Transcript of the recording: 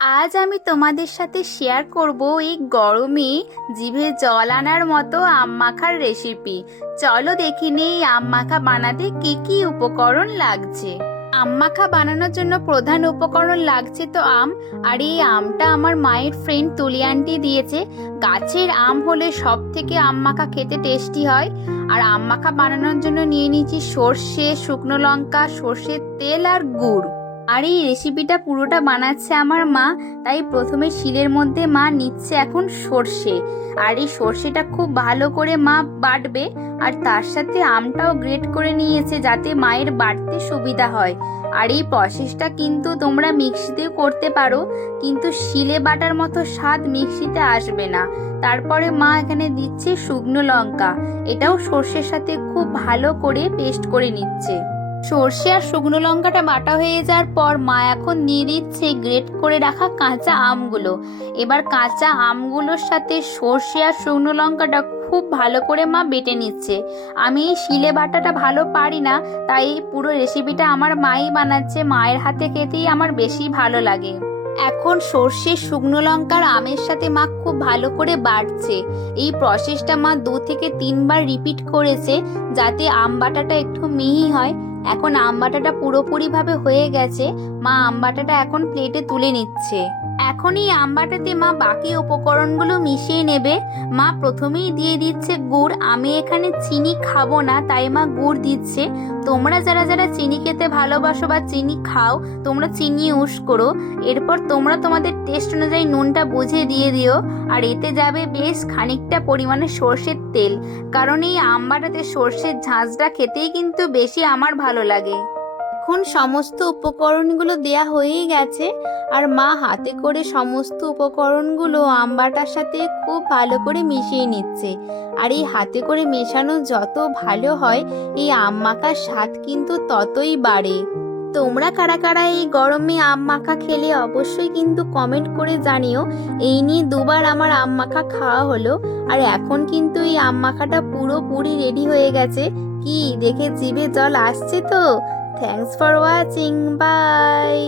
আজ আমি তোমাদের সাথে শেয়ার করব এই গরমে জিভে জল আনার মতো আম মাখার রেসিপি। চলো দেখে নিই এই আম মাখা বানাতে কি কি উপকরণ লাগছে। আম মাখা বানানোর জন্য প্রধান উপকরণ লাগছে তো আম। আর এই আমটা আমার মায়ের ফ্রেন্ড তুলি আন্টি দিয়েছে। গাছের আম হলে সব থেকে আম মাখা খেতে টেস্টি হয়। আর আম মাখা বানানোর জন্য নিয়ে নিয়েছি সর্ষে, শুকনো লঙ্কা, সর্ষের তেল আর গুড়। আর এই রেসিপিটা পুরোটা বানাচ্ছে আমার মা, তাই প্রথমে শিলের মধ্যে মা নিচ্ছে এখন সর্ষে। আর এই সর্ষেটা খুব ভালো করে মা বাটবে, আর তার সাথে আমটাও গ্রেট করে নিয়েছে যাতে মায়ের বাটতে সুবিধা হয়। আর এই প্রসেসটা কিন্তু তোমরা মিক্সিতেও করতে পারো, কিন্তু শিলে বাটার মতো স্বাদ মিক্সিতে আসবে না। তারপরে মা এখানে দিচ্ছে শুকনো লঙ্কা, এটাও সর্ষের সাথে খুব ভালো করে পেস্ট করে নিচ্ছে। সর্ষে আর শুকনো লঙ্কাটা বাটা হয়ে যাওয়ার পর মা এখন দিয়ে দিচ্ছে গ্রেট করে রাখা কাঁচা আমগুলো। এবার কাঁচা আমগুলোর সাথে সর্ষে আর শুকনো লঙ্কাটা খুব ভালো করে মা বেটে নিচ্ছে। আমি শিলে বাটাটা ভালো পারি না, তাই পুরো রেসিপিটা আমার মাই বানাচ্ছে। মায়ের হাতে খেতেই আমার বেশি ভালো লাগে। এখন সর্ষে, শুকনো লঙ্কার আমের সাথে মা খুব ভালো করে বাটছে। এই প্রসেসটা মা 2 থেকে 3 বার রিপিট করেছে যাতে আম বাটাটা একটু মিহি হয়। এখন আম বাটাটা পুরোপুরিভাবে হয়ে গেছে। মা আম বাটাটা এখন প্লেটে তুলে নিচ্ছে। এখন এই আম বাটাতে মা বাকি উপকরণগুলো মিশিয়ে নেবে। মা প্রথমেই দিয়ে দিচ্ছে গুড়। আমি এখানে চিনি খাবো না, তাই মা গুড় দিচ্ছে। তোমরা যারা যারা চিনি খেতে ভালোবাসো বা চিনি খাও, তোমরা চিনি ইউজ করো। এরপর তোমরা তোমাদের টেস্ট অনুযায়ী নুনটা বুঝে দিয়ে দিও। আর এতে যাবে বেশ খানিকটা পরিমাণে সর্ষের তেল, কারণ এই আম বাটাতে সর্ষের ঝাঁঝটা খেতেই কিন্তু বেশি আমার ভালো লাগে। এখন সমস্ত উপকরণগুলো দেয়া হয়েই গেছে, আর মা হাতে করে সমস্ত উপকরণগুলো আম বাটার সাথে খুব ভালো করে মিশিয়ে নিচ্ছে। আর এই হাতে করে মেশানো যত ভালো হয়, এই আম মাখার স্বাদ কিন্তু ততই বাড়ে। তোমরা কারা কারা এই গরমে আম মাখা খেলে অবশ্যই কিন্তু কমেন্ট করে জানিও। এই নিয়ে 2 বার আমার আম মাখা খাওয়া হলো। আর এখন কিন্তু এই আম মাখাটা পুরোপুরি রেডি হয়ে গেছে। কি দেখে জিভে জল আসছে তো। Thanks for watching, by.